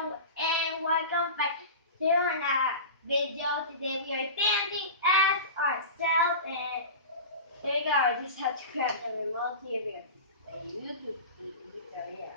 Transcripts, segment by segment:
and welcome back to another video. Today we are dancing as ourselves, and there you go. I just have to grab the remote here because it's a YouTube TV, so yeah.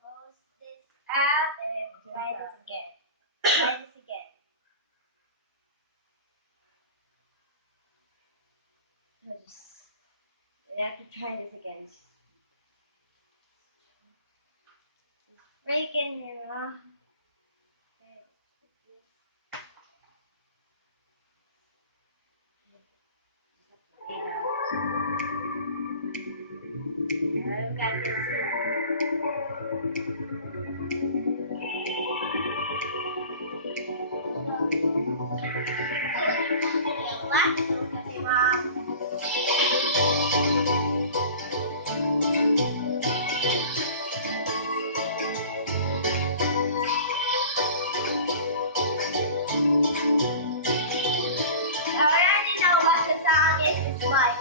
Close this out and try this again. Try this again. I have to try this again. Breaking you know. I've got this. Black silk at the I already know what the song is. It's like